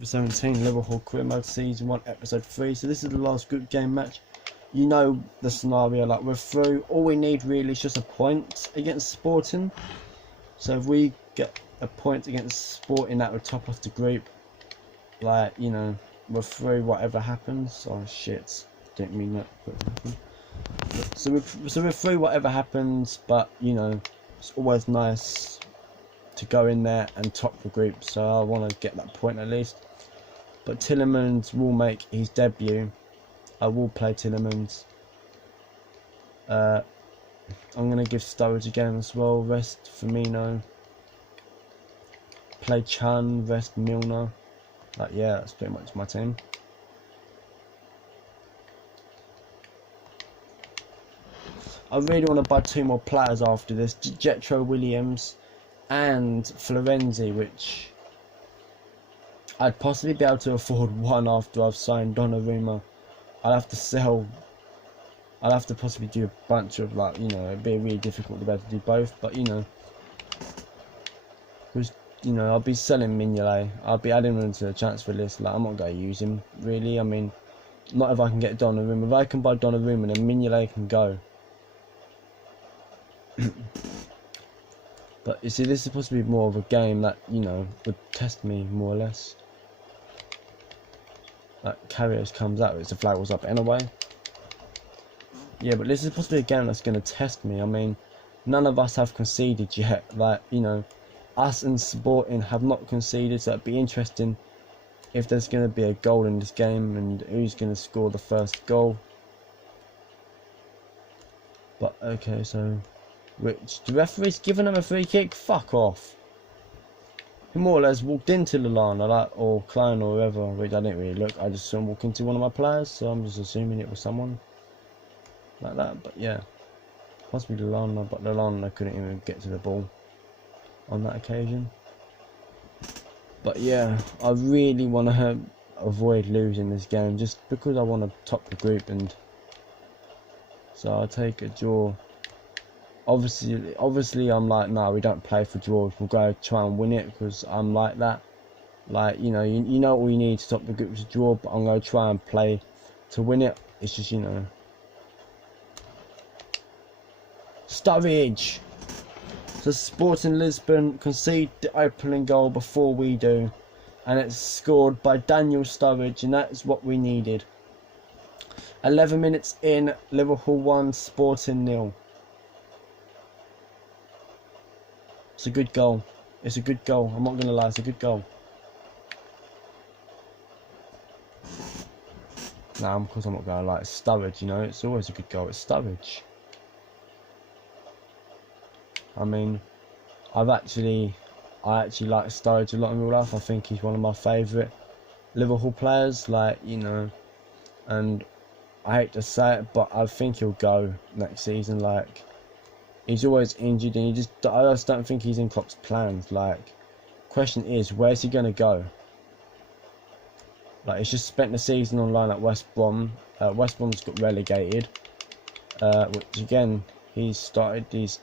FIFA 17 Liverpool Career Mode Season 1 Episode 3. So this is the last group game match. You know the scenario, like we're through. All we need really is just a point against Sporting. So if we get a point against Sporting, that would top off the group. Like, you know, we're through whatever happens. Oh shit, didn't mean that to happen. So we're through whatever happens, but you know, it's always nice to go in there and top the group, so I want to get that point at least. But Tielemans will make his debut. I will play Tielemans. I'm going to give Sturridge a game as well. Rest Firmino. Play Chan, rest Milner. Like, yeah, that's pretty much my team. I really want to buy 2 more players after this. Jetro Williams and Florenzi, which I'd possibly be able to afford one after I've signed Donnarumma. I'd have to sell. I'd have to possibly do a bunch of, like, you know, it'd be really difficult to be able to do both, but you know, because, you know, I'll be selling Mignolet. I'll be adding him to the transfer list. Like, I'm not going to use him really. I mean, not if I can get Donnarumma. If I can buy Donnarumma, then Mignolet can go. But you see, this is supposed to be more of a game that, you know, would test me more or less. Like, Carriers comes out, it's the flag was up anyway. Yeah, but this is supposed to be a game that's going to test me. I mean, none of us have conceded yet. Like, you know, us and Sporting have not conceded, so it'd be interesting if there's going to be a goal in this game and who's going to score the first goal. But, okay, so which the referee's giving him a free kick? Fuck off. He more or less walked into Lallana, like, or Klein or whoever, which I didn't really look. I just saw him walk into one of my players, so I'm just assuming it was someone like that. But yeah, possibly Lallana, but Lallana couldn't even get to the ball on that occasion. But yeah, I really want to avoid losing this game just because I want to top the group, and so I'll take a draw. Obviously, I'm like, no, we don't play for draws. We'll go try and win it because I'm like that. Like, you know, you know all you need to top the group is a draw, but I'm going to try and play to win it. It's just, you know. Sturridge. So Sporting Lisbon concede the opening goal before we do. And it's scored by Daniel Sturridge, and that's what we needed. 11 minutes in, Liverpool 1, Sporting 0. It's a good goal. It's a good goal. I'm not going to lie, it's a good goal. Nah, of course I'm not going to lie. It's Sturridge, you know. It's always a good goal. It's Sturridge. I mean, I actually like Sturridge a lot in real life. I think he's one of my favourite Liverpool players. Like, you know, and I hate to say it, but I think he'll go next season. Like, he's always injured, and I just don't think he's in Klopp's plans. Like, question is, where's he gonna go? Like, he's just spent the season on loan at West Brom. West Brom's got relegated, which again, he's started his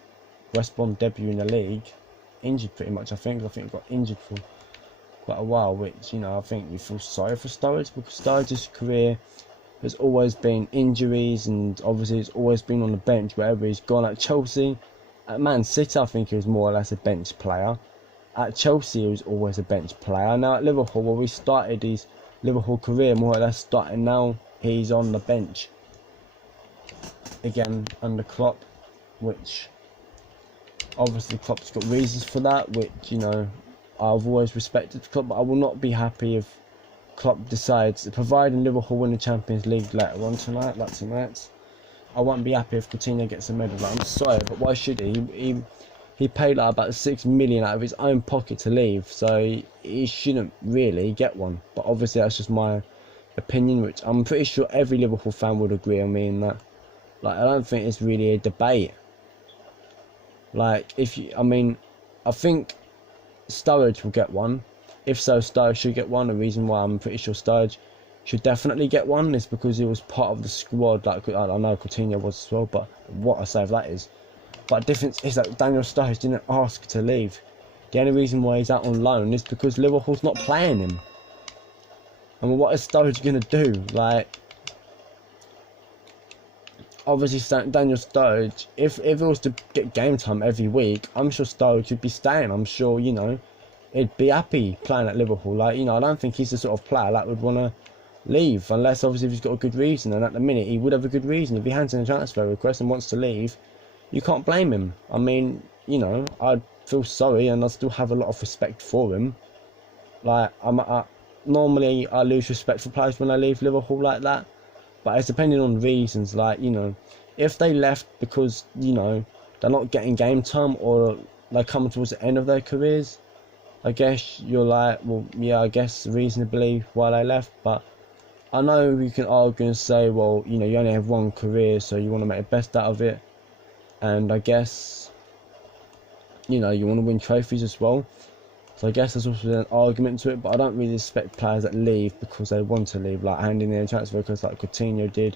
West Brom debut in the league injured pretty much. I think he got injured for quite a while, which, you know, I think you feel sorry for Sturridge, because Sturridge's career has always been injuries, and obviously it's always been on the bench wherever he's gone. At Chelsea, at Man City, I think he was more or less a bench player. At Chelsea, he was always a bench player. Now at Liverpool, where we started his Liverpool career more or less starting now, he's on the bench again under Klopp, which obviously Klopp's got reasons for that, which, you know, I've always respected Klopp, but I will not be happy if Klopp decides, providing Liverpool win the Champions League later on tonight, I won't be happy if Coutinho gets a medal. Like, I'm sorry, but why should he? He paid like about 6 million out of his own pocket to leave, so he shouldn't really get one. But obviously that's just my opinion, which I'm pretty sure every Liverpool fan would agree on me in that. Like, I don't think it's really a debate. Like, I think Sturridge will get one. If so, Sturridge should get one. The reason why I'm pretty sure Sturridge should definitely get one is because he was part of the squad. Like, I know Coutinho was as well, but what I say of that is, but the difference is that Daniel Sturridge didn't ask to leave. The only reason why he's out on loan is because Liverpool's not playing him. And what is Sturridge going to do? Like, obviously Daniel Sturridge, if it was to get game time every week, I'm sure Sturridge would be staying. I'm sure, you know, he'd be happy playing at Liverpool. Like, you know, I don't think he's the sort of player that would want to leave, unless obviously if he's got a good reason, and at the minute he would have a good reason. If he hands in a transfer request and wants to leave, you can't blame him. I mean, you know, I'd feel sorry, and I still have a lot of respect for him. Like, normally I lose respect for players when I leave Liverpool like that, but it's depending on reasons. Like, you know, if they left because, you know, they're not getting game time, or they're coming towards the end of their careers, I guess you're like, well, yeah, I guess reasonably why they left. But I know you can argue and say, well, you know, you only have one career, so you want to make the best out of it, and I guess, you know, you want to win trophies as well. So I guess there's also an argument to it, but I don't really respect players that leave because they want to leave, like handing in a transfer request like Coutinho did.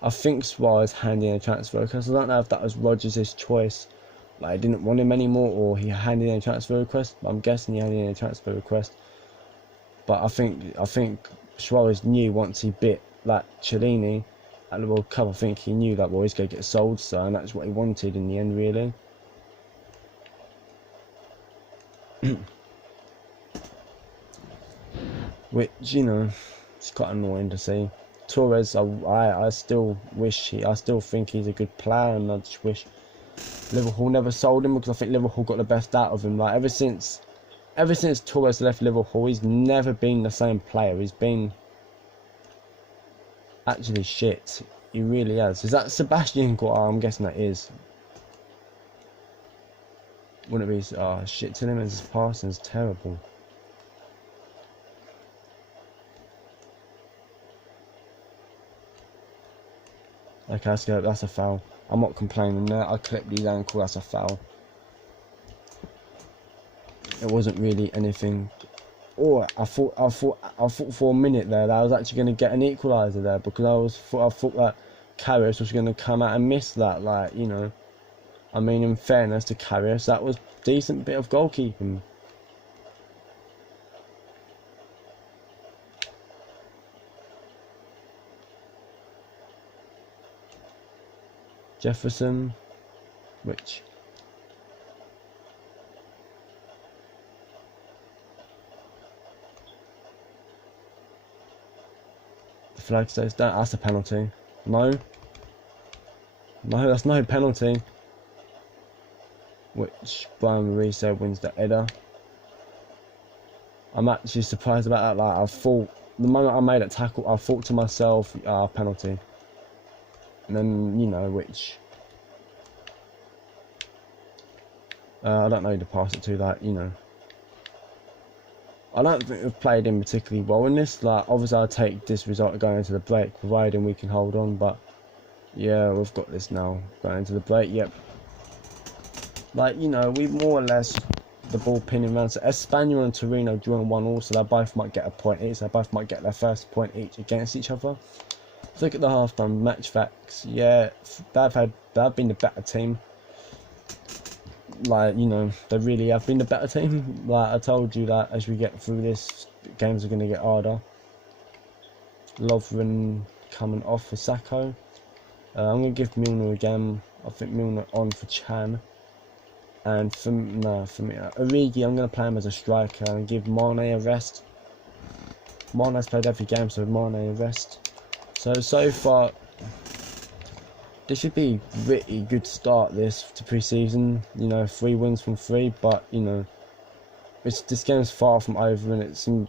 I think Suarez handing in a transfer request. I don't know if that was Rodgers' choice, like he didn't want him anymore, or he handed in a transfer request. But I'm guessing he handed in a transfer request. But I think Suarez knew once he bit like Chiellini at the World Cup. I think he knew that, well, he's going to get sold, so, and that's what he wanted in the end, really. Which, you know, it's quite annoying to see. Torres, I still think he's a good player, and I just wish Liverpool never sold him, because I think Liverpool got the best out of him. Like, ever since Torres left Liverpool, he's never been the same player. He's been actually shit. He really has. Is that Sebastian Guerrero? I'm guessing that is. Wouldn't it be? Oh shit, Tillemans' passing is terrible. Okay, that's a foul. I'm not complaining there. I clipped his ankle, that's a foul. It wasn't really anything. Oh, I thought for a minute there that I was actually going to get an equaliser there, because I thought that Karius was going to come out and miss that. Like, you know, I mean, in fairness to Karius, that was a decent bit of goalkeeping. Jefferson, which the flag says that. That's a penalty. No, that's no penalty. Which Brian Maurice wins the header. I'm actually surprised about that. Like, I thought the moment I made that tackle, I thought to myself, penalty. And then, you know, which I don't know who to pass it to. That, you know, I don't think we've played in particularly well in this. Like, obviously I'll take this result going into the break, providing we can hold on. But yeah, we've got this now going into the break. Yep. Like, you know, we more or less the ball pinning around. So Espanyol and Torino drawing 1-1, so they both might get a point each. They both might get their first point each against each other. Look at the half-time match facts. Yeah, they've been the better team. Like, you know, they really have been the better team. Like, I told you that as we get through this, games are going to get harder. Lovren coming off for Sacco. I'm going to give Milner again. I think Milner on for Chan. And for me, Origi, I'm going to play him as a striker and give Mane a rest. Mane's played every game, so Mane a rest. So far, this should be a really good start this to pre-season. You know, 3 wins from 3, but, you know, this game's far from over, and it's some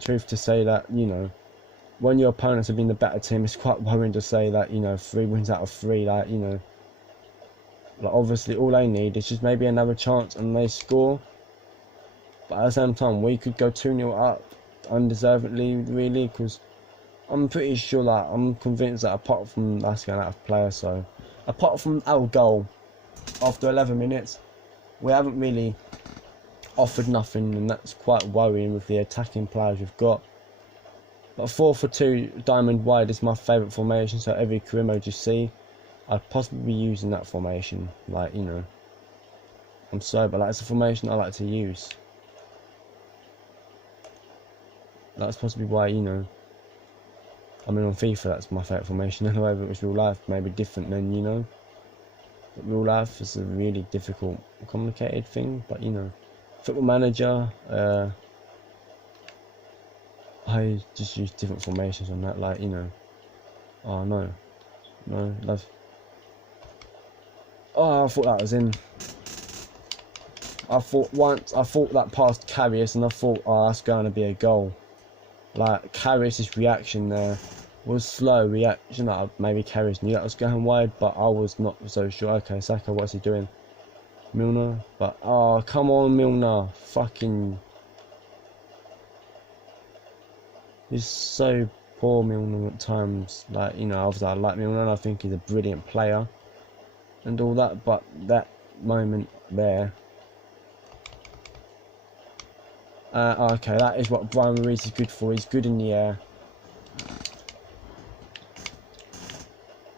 truth to say that, you know, when your opponents have been the better team, it's quite worrying to say that, you know, 3 wins out of 3, like, you know, like, obviously all they need is just maybe another chance and they score. But at the same time, we could go 2-0 up undeservedly, really, because I'm pretty sure that I'm convinced that apart from that's going out of player, so apart from our goal after 11 minutes, we haven't really offered nothing, and that's quite worrying with the attacking players we've got. But 4-4-2 diamond wide is my favourite formation, so every career mode you see, I'd possibly be using that formation. Like, you know, I'm sorry, but that's a formation I like to use. That's possibly why, you know, I mean, on FIFA, that's my favourite formation anyway, but it was real life, maybe different than, you know. But real life is a really difficult, complicated thing, but, you know. Football Manager, I just use different formations on that, like, you know. Oh, no. No, love. Oh, I thought that was in. I thought that passed Karius, and I thought, oh, that's going to be a goal. Like, Karius' reaction there was slow reaction. Like, maybe Karius knew that was going wide, but I was not so sure. Okay, Saka, what's he doing? Milner, but oh, come on, Milner, fucking. He's so poor, Milner, at times. Like, you know, obviously I like Milner, and I think he's a brilliant player, and all that. But that moment there. Okay, that is what Brian Ruiz is good for. He's good in the air.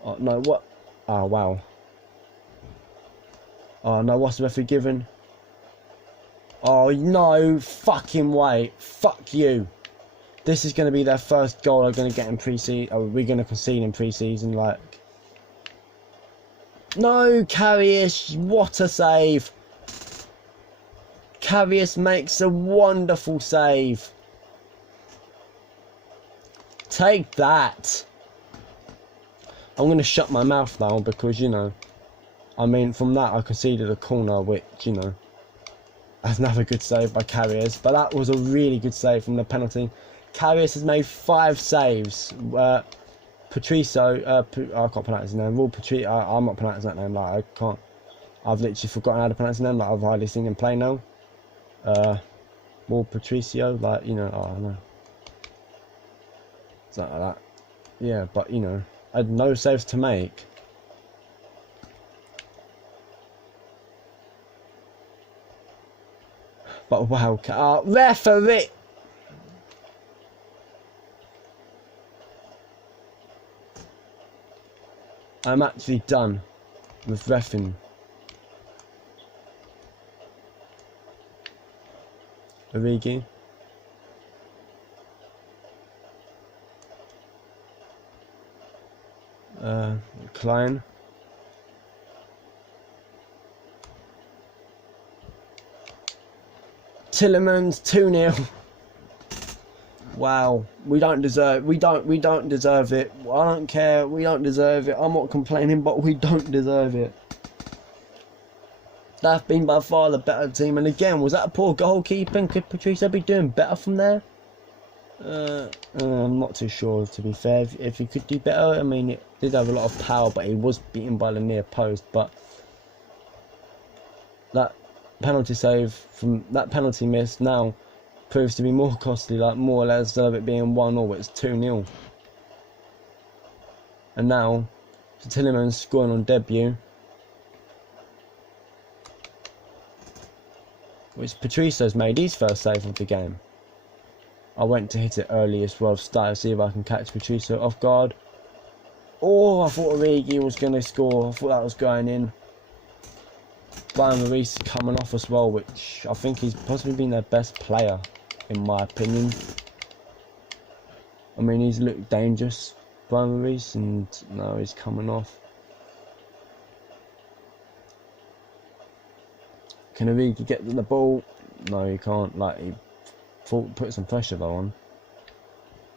Oh, no, what? Oh, wow. Oh, no, what's the referee given? Oh, no fucking way. Fuck you. This is going to be their first goal they're going to get in pre-season. Oh, we're going to concede in pre-season, like. No, Karius, what a save. Karius makes a wonderful save. Take that. I'm going to shut my mouth now because, you know, I mean, from that I conceded a corner, which, you know, that's another good save by Karius. But that was a really good save from the penalty. Karius has made 5 saves. Patricio, I can't pronounce his name. I'm not pronouncing that name. Like, I can't. I've literally forgotten how to pronounce his name. Like, I've hardly seen him play now. Patricio, like, you know, oh no, something like that. Yeah, but you know, I had no saves to make. But wow, referee. I'm actually done with reffing. Origi. Klein. Tillemans 2-0. Wow, we don't deserve it. I don't care, we don't deserve it. I'm not complaining, but we don't deserve it. That's been by far the better team, and again, was that a poor goalkeeping? Could Patricio be doing better from there? I'm not too sure, to be fair. If he could do better, I mean, it did have a lot of power, but he was beaten by the near post. But that penalty save from that penalty miss now proves to be more costly, like more or less, instead of it being 1-0, it's 2-0. And now, Tillemans scoring on debut, which Patricio's made his first save of the game. I went to hit it early as well, start to see if I can catch Patricio off guard. Oh, I thought Origi was going to score. I thought that was going in. Brian Ruiz coming off as well, which I think he's possibly been their best player, in my opinion. I mean, he's looked dangerous, Brian Ruiz, and now he's coming off. Can Origi get the ball? No, he can't. Like, he put some pressure though on.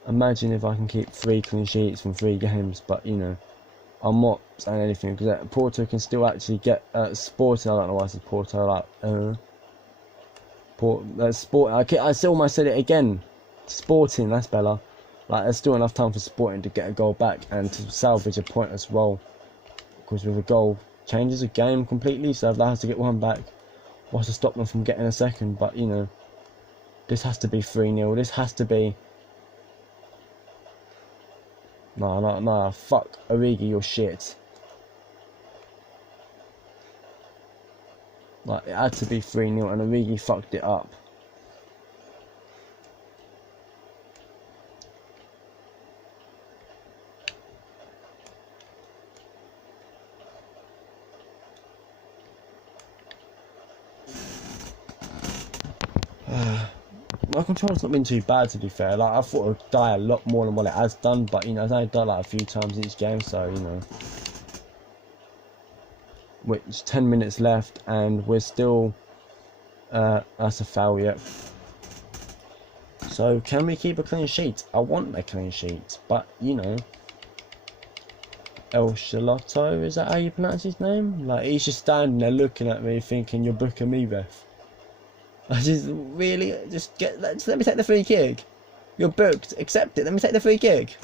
Imagine if I can keep 3 clean sheets from 3 games, but you know, I'm not saying anything because Porto can still actually get Sporting. I don't know why I said Porto. Like Sport. I still almost said it again. Sporting. That's better. Like, there's still enough time for Sporting to get a goal back and to salvage a point as well. Because with a goal changes a game completely. So if they have to get one back, what's to stop them from getting a second? But you know, this has to be 3-0. This has to be. No, fuck Origi, you're shit. Like, it had to be 3-0 and Origi fucked it up. My control's not been too bad, to be fair. Like, I thought it would die a lot more than what it has done, but you know, it's only died like a few times each game, so you know. Which 10 minutes left, and we're still. That's a foul, yet. So can we keep a clean sheet? I want a clean sheet, but you know. El Shalotto, is that how you pronounce his name? Like, he's just standing there looking at me thinking, you're booking me, ref. I just, really, just let me take the free kick. You're booked, accept it, let me take the free kick.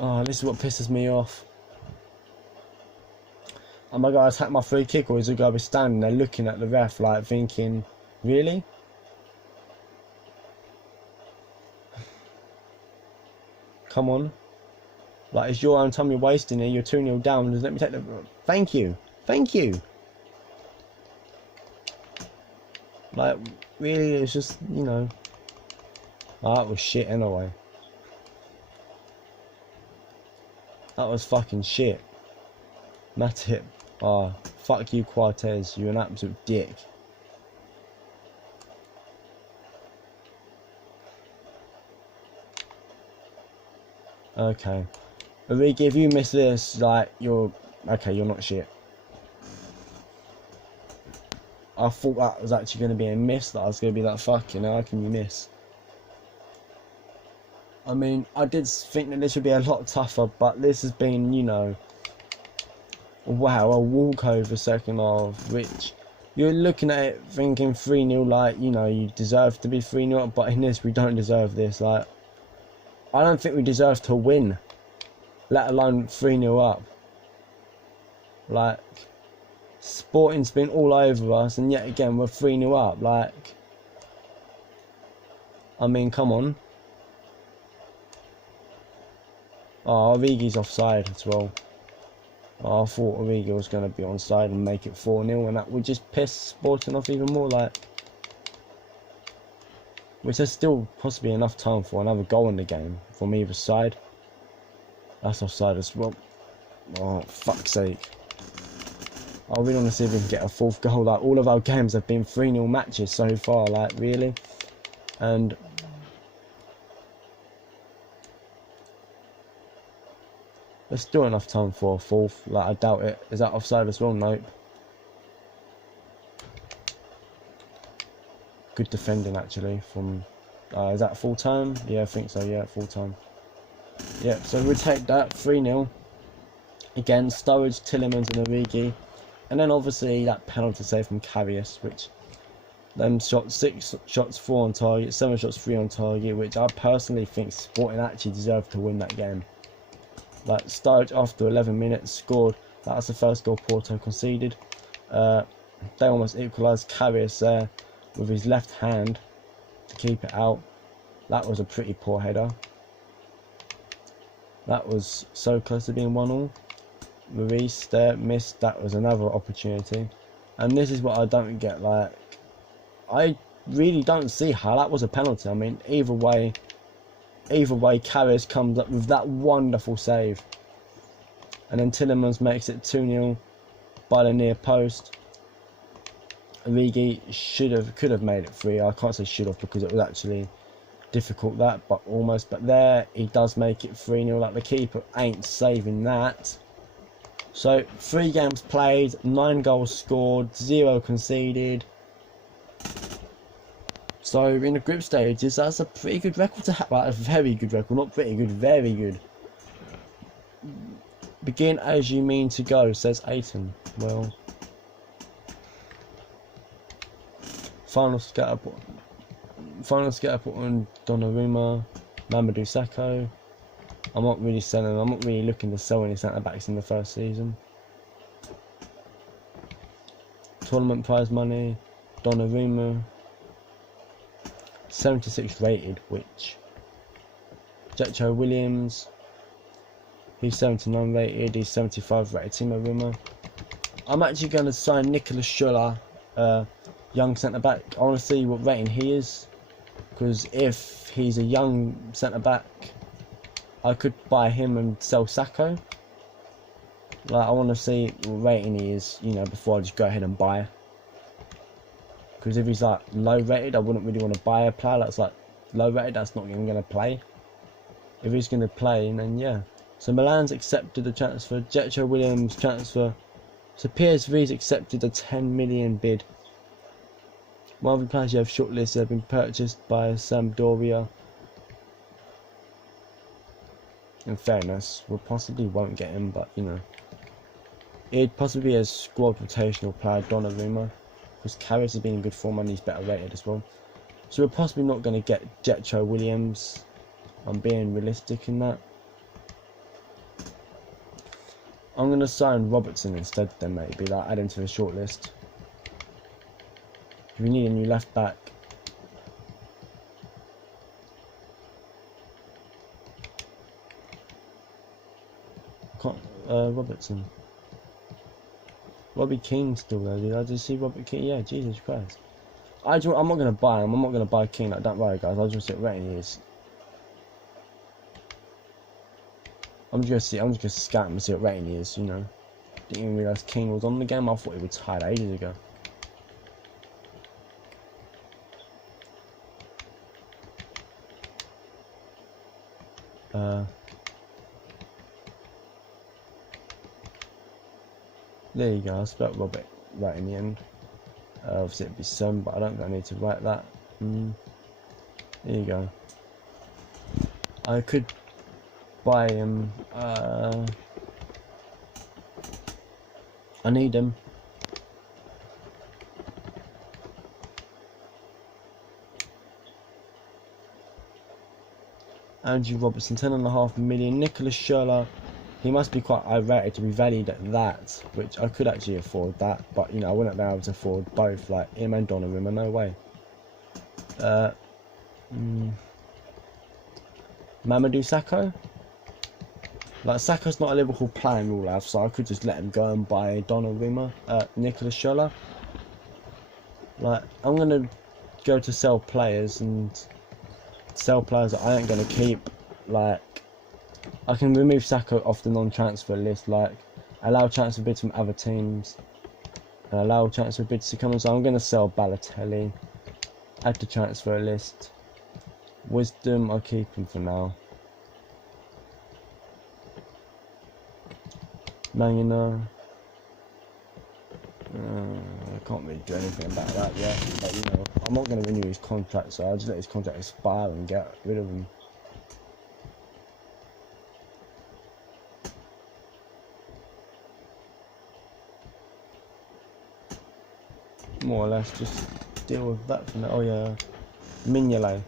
Oh, this is what pisses me off. Am I going to attack my free kick, or is he going to be standing there looking at the ref like thinking, really? Come on. Like, it's your own time you're wasting it. You're 2-0 down. Just let me take the... Thank you. Thank you. Like, really, it's just, you know... Oh, that was shit anyway. That was fucking shit. Matip. Oh, fuck you, Cortez. You're an absolute dick. Okay. Origi, if you miss this, like, you're... Okay, you're not shit. I thought that was actually going to be a miss, that I was going to be like, fuck, you know, how can you miss? I mean, I did think that this would be a lot tougher, but this has been, you know... Wow, a walkover second half, which... You're looking at it thinking 3-0, like, you know, you deserve to be 3-0, but in this, we don't deserve this, like... I don't think we deserve to win. Let alone 3-0 up. Like, Sporting's been all over us, and yet again we're 3-0 up. Like, I mean, come on. Oh, Origi's offside as well. Oh, I thought Origi was going to be onside and make it 4-0, and that would just piss Sporting off even more. Like, which there's still possibly enough time for another goal in the game from either side. That's offside as well. Oh, fuck's sake. I really want to see if we can get a fourth goal. Like, all of our games have been 3-0 matches so far, like, really. And there's still enough time for a fourth. Like, I doubt it. Is that offside as well? Nope. Good defending, actually, from... is that full time? Yeah, I think so, yeah, full time. Yeah, so we take that 3-0. Again, Sturridge, Tillemans and Origi. And then obviously that penalty save from Karius, which them shots, 6 shots, 4 on target, 7 shots, 3 on target, which I personally think Sporting actually deserved to win that game. Like, Sturridge after 11 minutes scored. That was the first goal Porto conceded. They almost equalised. Karius there with his left hand to keep it out. That was a pretty poor header. That was so close to being 1-1. Maurice there missed. That was another opportunity. And this is what I don't get. Like, I really don't see how that was a penalty. I mean, either way, Karius comes up with that wonderful save. And then Tillemans makes it 2-0 by the near post. Origi could have made it 3. I can't say should have because it was actually difficult that, but almost. But there, he does make it 3-0. Like, the keeper ain't saving that. So, 3 games played, 9 goals scored, 0 conceded. So, in the group stages, that's a pretty good record to have. Like, a very good record, not pretty good, very good. Begin as you mean to go, says Aiton. Well, final scatter put on Donnarumma, Mamadou Sakho. I'm not really looking to sell any centre backs in the first season. Tournament prize money, Donnarumma, 76 rated, which Jetcho Williams, he's 79 rated, he's 75 rated. Timo Ruma. I'm actually going to sign Nicolas Schuller, young centre back. I want to see what rating he is, because if he's a young centre back, I could buy him and sell Sakho. Like, I want to see what rating he is, you know, before I just go ahead and buy. Because if he's like low rated, I wouldn't really want to buy a player that's like low rated, that's not even going to play. If he's going to play, then yeah. So Milan's accepted the transfer. Jetro Williams transfer. So PSV's accepted a 10 million bid. One of the players you have shortlisted have been purchased by Sampdoria. In fairness, we possibly won't get him, but you know. It'd possibly be a squad rotational player, Donnarumma. Because Carrius has been in good form and he's better rated as well. So we're possibly not going to get Jetro Williams. I'm being realistic in that. I'm going to sign Robertson instead then, maybe, like add him to the shortlist. If we need a new left back. Robertson. Robbie King's still there, did I just see Robert King? Yeah, Jesus Christ. I'm not going to buy him, I'm not going to buy King, like, don't worry guys, I'll just see what rating he is. I'm just going to scout him and see what rating he is, you know. Didn't even realise King was on the game, I thought he retired ages ago. There you go, I spelled Robert right in the end. Obviously it'd be Son, but I don't think I need to write that. There you go. I could buy him. I need him. Andrew Robertson, 10.5 million. Nicholas Schürrle, he must be quite high rated to be valued at that, which I could actually afford that, but you know I wouldn't be able to afford both, like him and Donnarumma, no way. Mamadou Sakho, like Sakho's not a Liverpool player in real life, so I could just let him go and buy Donnarumma. Nicholas Schürrle, like I'm gonna go to sell players and sell players that I ain't gonna keep. Like I can remove Sakho off the non-transfer list, like allow transfer bids from other teams and allow transfer bids to come in. So I'm gonna sell Balotelli, add to transfer list. Wisdom, I'll keep him for now. Mangina, I can't really do anything about that yet, but you know, I'm not going to renew his contract, so I'll just let his contract expire and get rid of him. More or less, just deal with that for now. Oh yeah, Mignolet.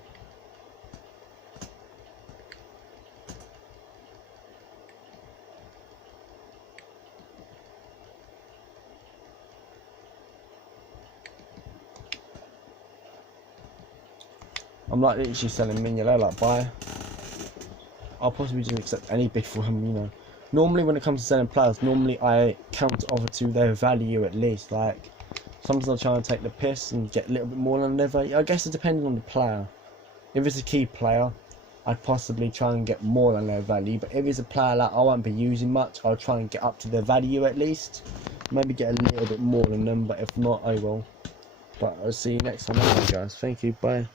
I'm like literally selling Mignolet, like buy. I'll possibly just accept any bid for him, you know. Normally when it comes to selling players, normally I counter offer to their value at least. Like sometimes I'll try and take the piss and get a little bit more than their value. I guess it's depending on the player. If it's a key player, I'd possibly try and get more than their value. But if it's a player that I won't be using much, I'll try and get up to their value at least. Maybe get a little bit more than them, but if not, I will. But I'll see you next time, guys. Thank you, bye.